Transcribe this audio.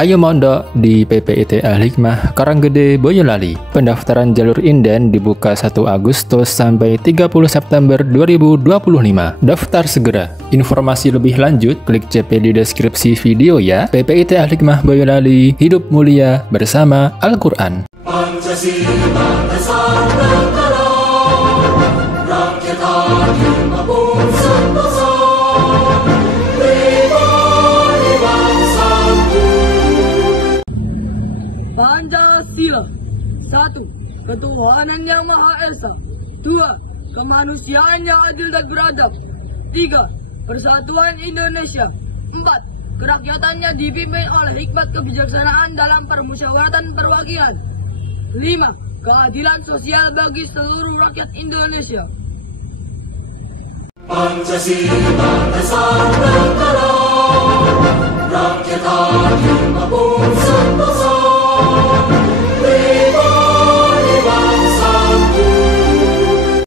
Ayo mondok di PPIT Al-Hikmah Karanggede, Boyolali. Pendaftaran jalur inden dibuka 1 Agustus sampai 30 September 2025. Daftar segera. Informasi lebih lanjut klik CP di deskripsi video ya. PPIT Al-Hikmah Boyolali, hidup mulia bersama Al-Quran. Pancasila Nusantara, rakyat adil maupun sentosa, pribadi bangsaku. Pancasila. 1. Ketuhanan yang Maha Esa. 2. Kemanusiaan yang adil dan beradab. 3. Persatuan Indonesia. 4. Kerakyatannya dipimpin oleh hikmat kebijaksanaan dalam permusyawaratan perwakilan. 5. Keadilan sosial bagi seluruh rakyat Indonesia. Pancasila Nusantara, rakyat adil maupun